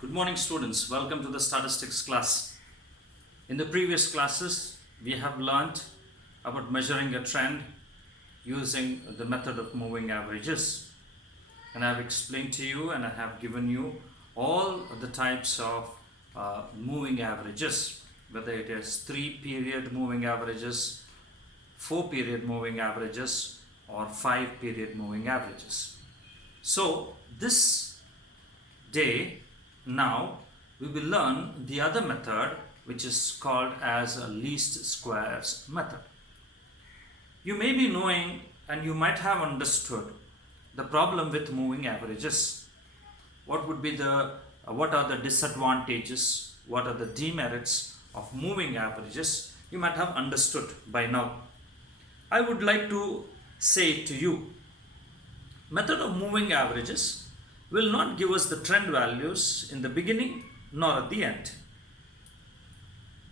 Good morning students, welcome to the statistics class. In the previous classes, we have learnt about measuring a trend using the method of moving averages. And I have explained to you and I have given you all the types of moving averages, whether it is 3-period moving averages, 4-period moving averages or 5-period moving averages. So this day, now we will learn the other method, which is called as a least squares method. You may be knowing and you might have understood the problem with moving averages. What are the disadvantages? What are the demerits of moving averages? You might have understood by now. I would like to say to you, method of moving averages will not give us the trend values in the beginning nor at the end.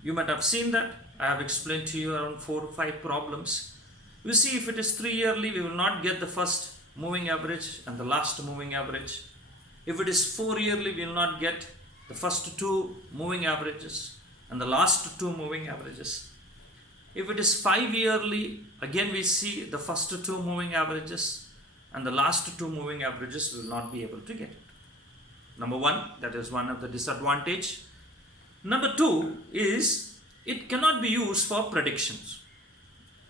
You might have seen that. I have explained to you around 4 or 5 problems. You see, if it is 3 yearly, we will not get the first moving average and the last moving average. If it is 4 yearly, we will not get the first 2 moving averages and the last 2 moving averages. If it is 5 yearly, again we see the first 2 moving averages and the last 2 moving averages will not be able to get it. Number 1, that is one of the disadvantage. Number 2 is it cannot be used for predictions.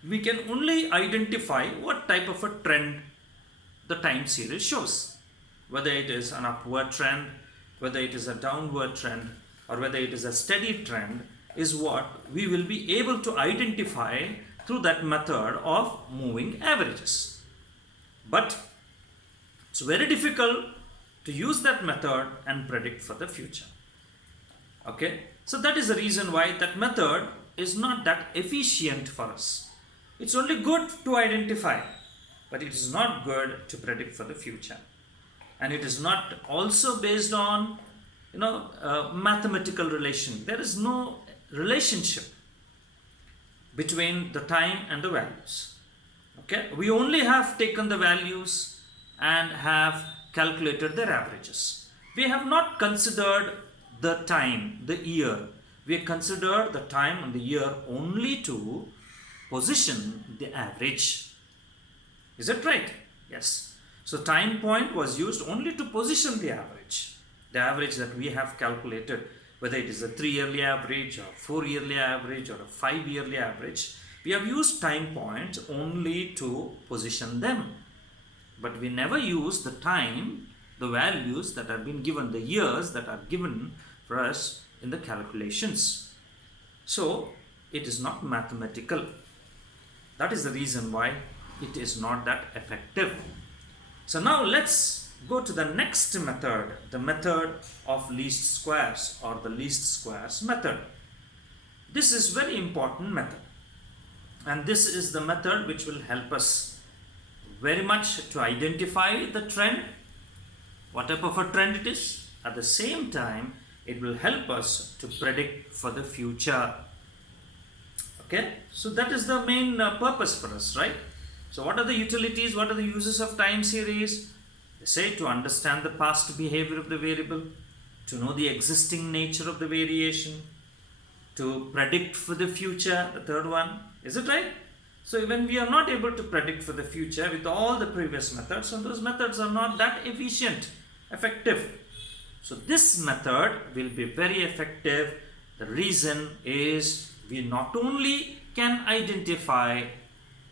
We can only identify what type of a trend the time series shows. Whether it is an upward trend, whether it is a downward trend, or whether it is a steady trend is what we will be able to identify through that method of moving averages. But it's very difficult to use that method and predict for the future. Okay, so that is the reason why that method is not that efficient for us. It's only good to identify, but it is not good to predict for the future. And it is not also based on mathematical relation. There is no relationship between the time and the values. Okay, we only have taken the values and have calculated their averages. We have not considered the time, the year. We consider the time and the year only to position the average. Is that right? Yes. So time point was used only to position the average that we have calculated, whether it is a 3-yearly average or 4-yearly average or a 5-yearly average. We have used time points only to position them. But we never use the time, the values that have been given, the years that are given for us in the calculations. So it is not mathematical. That is the reason why it is not that effective. So now let's go to the next method, the method of least squares or the least squares method. This is very important method. And this is the method which will help us very much to identify the trend, what type of a trend it is. At the same time, it will help us to predict for the future. Okay, so that is the main purpose for us, right? So what are the utilities, what are the uses of time series? They say to understand the past behavior of the variable, to know the existing nature of the variation, to predict for the future, the third one. Is it right? So when we are not able to predict for the future with all the previous methods, and those methods are not that effective. So this method will be very effective. The reason is we not only can identify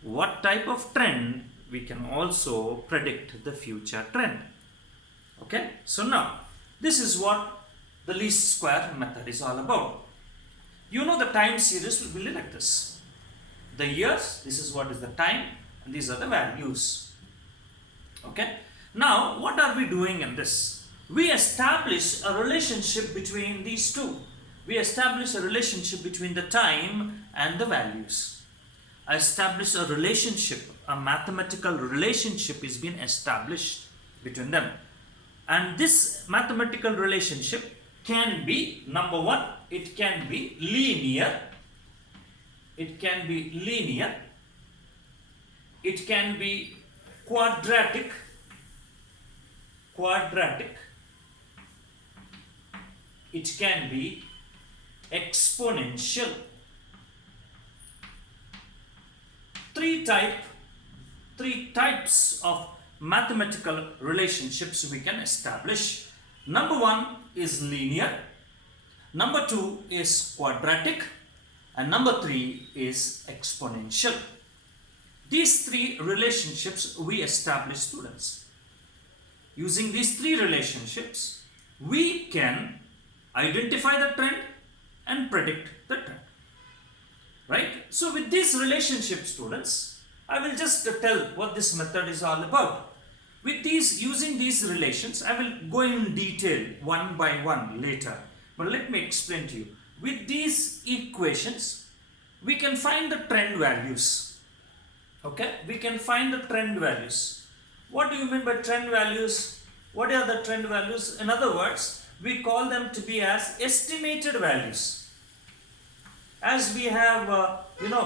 what type of trend, we can also predict the future trend. Okay, so now this is what the least square method is all about. You know the time series will be like this. The years, this is what is the time, and these are the values. Okay, now what are we doing in this? We establish a relationship between these two. We establish a relationship between the time and the values. I establish a relationship, a mathematical relationship is being established between them. And this mathematical relationship can be, number 1, it can be linear. It can be linear. It can be quadratic, it can be exponential. Three types of mathematical relationships we can establish. Number one is linear, number two is quadratic, and number three is exponential. These three relationships we establish, students. Using these three relationships, we can identify the trend and predict the trend. Right? So with these relationships, students, I will just tell what this method is all about. Using these relations, I will go in detail one by one later. But let me explain to you. With these equations, we can find the trend values. Okay? We can find the trend values. What do you mean by trend values? What are the trend values? In other words, we call them to be as estimated values. As we have,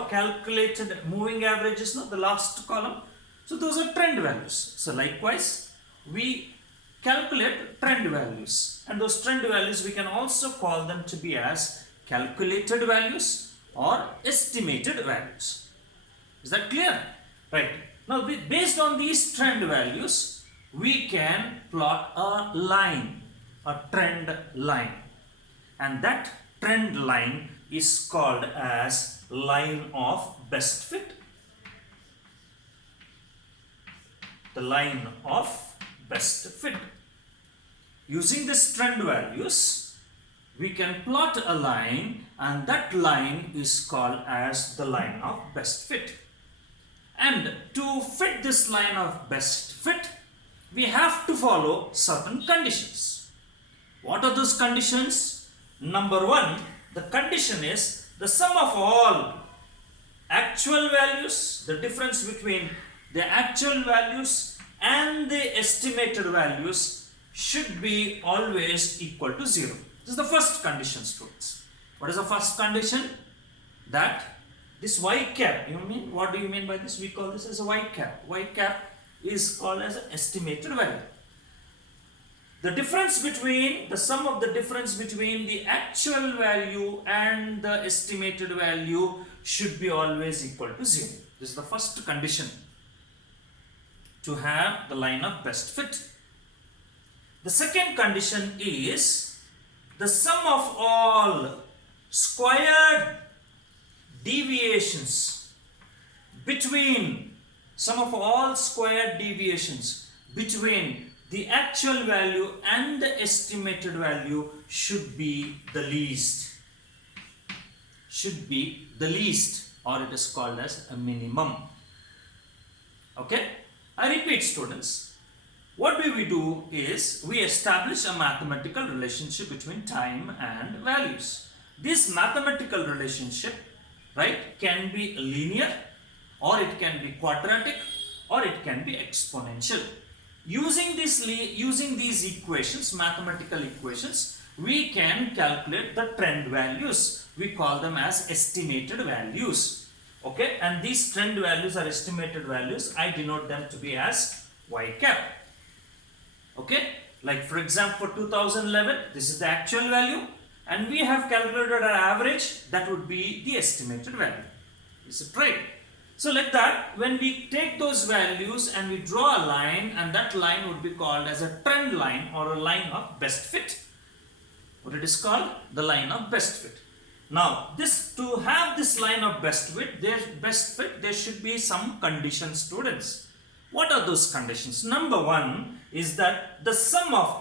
calculated moving averages, the last column. So those are trend values. So likewise, we calculate trend values. And those trend values, we can also call them to be as calculated values or estimated values. Is that clear? Right. Now, based on these trend values, we can plot a line, a trend line. And that trend line is called as line of best fit. The line of best fit. Using this trend values, we can plot a line, and that line is called as the line of best fit. And to fit this line of best fit, we have to follow certain conditions. What are those conditions? Number one, the condition is the sum of all actual values, the difference between the actual values and the estimated values should be always equal to 0. This is the first condition, students. What is the first condition? That this y cap, what do you mean by this? We call this as a y cap. Y cap is called as an estimated value. The difference between, the sum of the difference between the actual value and the estimated value should be always equal to 0. This is the first condition to have the line of best fit. The second condition is the sum of all squared deviations between, sum of all squared deviations between the actual value and the estimated value should be the least. Should be the least, or it is called as a minimum. Okay? I repeat, students. What we do is we establish a mathematical relationship between time and values. This mathematical relationship, right, can be linear, or it can be quadratic, or it can be exponential. Using these equations, mathematical equations, we can calculate the trend values. We call them as estimated values. Okay, and these trend values are estimated values. I denote them to be as y cap. Okay, like for example, for 2011, this is the actual value, and we have calculated our average. That would be the estimated value. Is it right? So like that, when we take those values and we draw a line, and that line would be called as a trend line or a line of best fit. What it is called? The line of best fit. Now, to have this line of best fit, there should be some conditions, students. What are those conditions? Number one is that the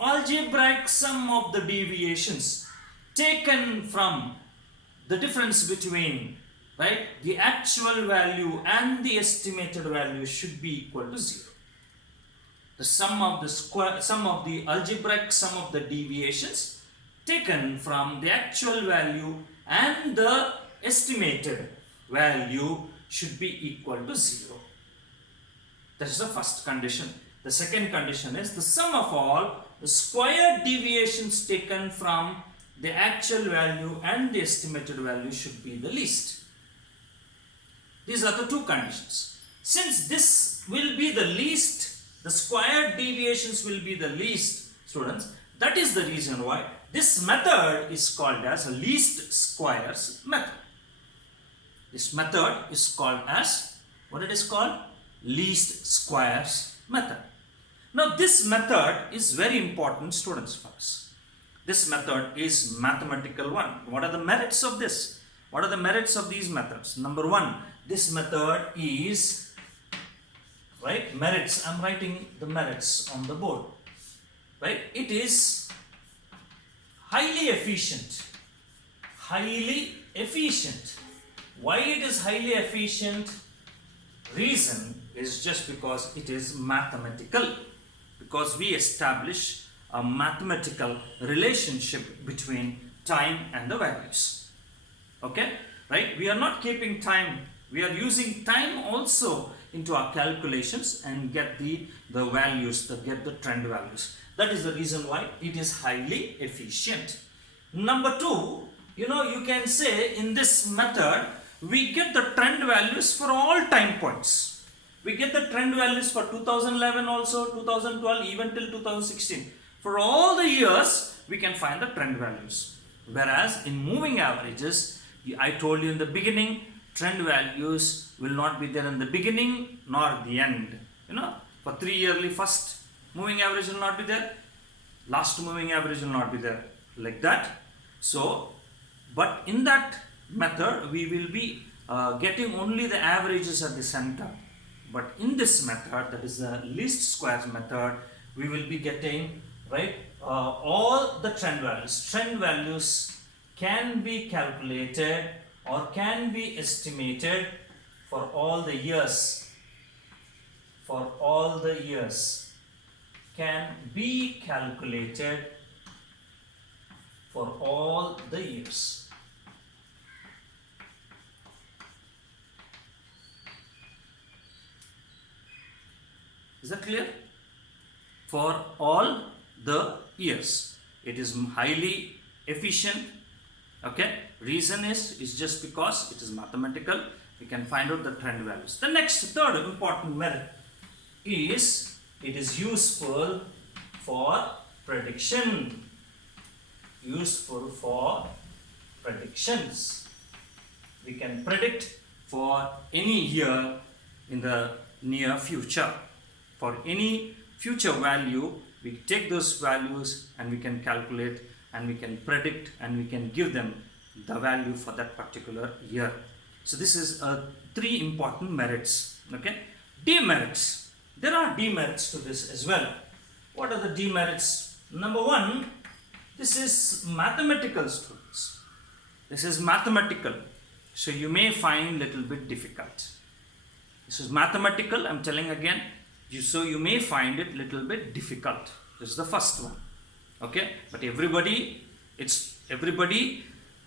algebraic sum of the deviations taken from the difference between, right, the actual value and the estimated value should be equal to 0. The sum of the algebraic sum of the deviations taken from the actual value and the estimated value should be equal to 0. That is the first condition. The second condition is the sum of all the squared deviations taken from the actual value and the estimated value should be the least. These are the two conditions. Since this will be the least, the squared deviations will be the least, students, That is the reason why this method is called as a least squares method. This method is called as, what it is called? Least squares method. Now this method is very important, students, for us. This method is mathematical one. What are the merits of this? What are the merits of these methods? Number one, this method is, right, merits. I'm writing the merits on the board. Right? It is highly efficient. Highly efficient. Why it is highly efficient? Reason is just because it is mathematical. Because we establish a mathematical relationship between time and the values. Okay? Right? We are not keeping time. We are using time also into our calculations and get the values, get the trend values. That is the reason why it is highly efficient. Number two, you can say in this method, we get the trend values for all time points. We get the trend values for 2011 also, 2012, even till 2016. For all the years, we can find the trend values. Whereas in moving averages, I told you in the beginning, trend values will not be there in the beginning nor the end. For 3 yearly first moving average will not be there, last moving average will not be there, like that. So, but in that method we will be getting only the averages at the center. But in this method, that is the least squares method, we will be getting, right, all the trend values. Trend values can be calculated or can be estimated for all the years. For all the years can be calculated for all the years. Is that clear? For all the years. It is highly efficient. Okay. Reason is just because it is mathematical. We can find out the trend values. The next, third important merit is it is useful for prediction. Useful for predictions. We can predict for any year in the near future. For any future value, we take those values and we can calculate and we can predict and we can give them the value for that particular year. So this is 3 important merits. Okay. Demerits. There are demerits to this as well. What are the demerits? Number one, this is mathematical, students. This is mathematical. So you may find little bit difficult. This is mathematical, I'm telling again. So you may find it little bit difficult. This is the first one. Okay. But everybody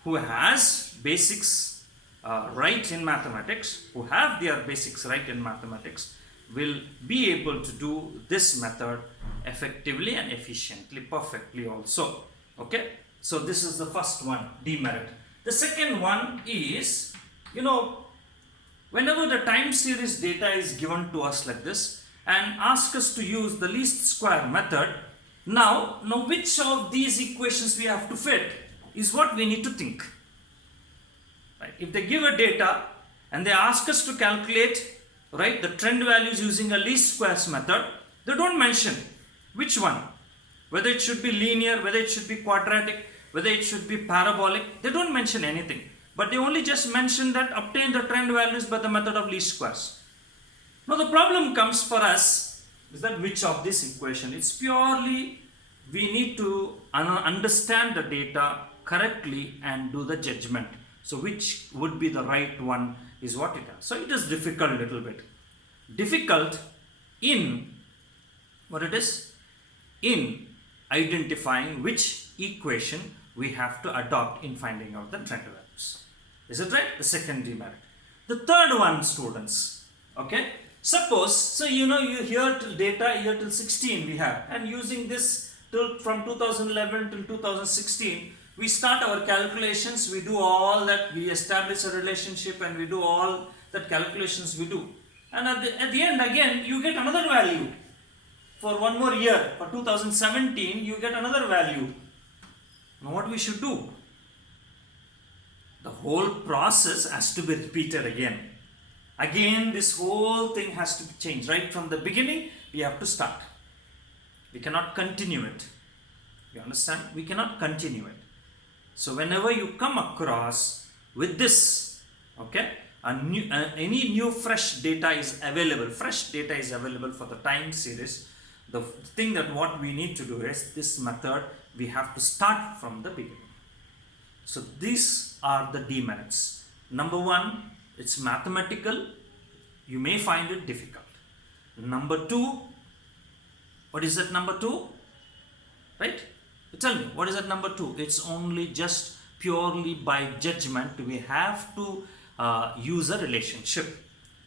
who has basics right in mathematics, who have their basics right in mathematics, will be able to do this method effectively and efficiently, perfectly also. Okay. So this is the first one, demerit. The second one is, whenever the time series data is given to us like this and ask us to use the least square method, now which of these equations we have to fit is what we need to think. Right? If they give a data and they ask us to calculate, right, the trend values using a least squares method, they don't mention which one, whether it should be linear, whether it should be quadratic, whether it should be parabolic. They don't mention anything, but they only just mention that obtain the trend values by the method of least squares. Now the problem comes for us is that which of this equation? It's purely we need to understand the data correctly and do the judgment. So which would be the right one is what it is. So it is difficult, little bit. Difficult in what it is? In identifying which equation we have to adopt in finding out the trend values. Is it right? The second demerit. The third one, students. Okay. Suppose, so you here till data here till 16 we have, and using this till from 2011 till 2016, we start our calculations, we do all that, we establish a relationship and we do all that calculations we do. And at the end again, you get another value for one more year, for 2017, you get another value. Now what we should do? The whole process has to be repeated again. Again, this whole thing has to be changed. Right from the beginning, we have to start. We cannot continue it. You understand? We cannot continue it. So whenever you come across with this, okay, any new fresh data is available. Fresh data is available for the time series. The thing that what we need to do is this method, we have to start from the beginning. So these are the demerits. Number one, it's mathematical. You may find it difficult. Number two, what is that number two? Right? Tell me, what is that number two? It's only just purely by judgment. We have to use a relationship,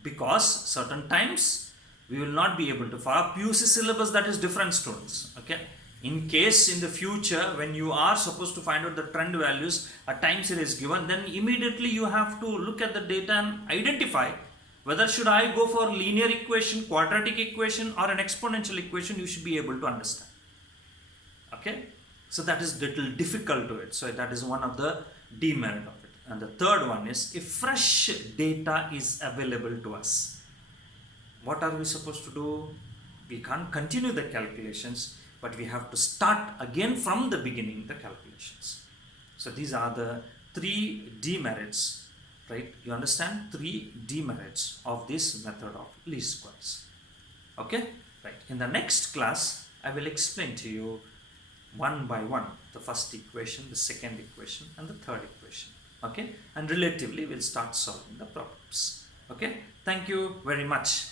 because certain times we will not be able to. For our PUC syllabus, that is different, students. Okay. In case in the future, when you are supposed to find out the trend values, a time series given, then immediately you have to look at the data and identify whether should I go for linear equation, quadratic equation, or an exponential equation. You should be able to understand. Okay. So that is little difficult to it. So that is one of the demerit of it. And the third one is, if fresh data is available to us, what are we supposed to do? We can't continue the calculations, but we have to start again from the beginning the calculations. So these are the three demerits, right? You understand? Three demerits of this method of least squares. Okay? Right. In the next class, I will explain to you one by one the first equation, the second equation, and the third equation. Okay? And relatively, we'll start solving the problems. Okay? Thank you very much.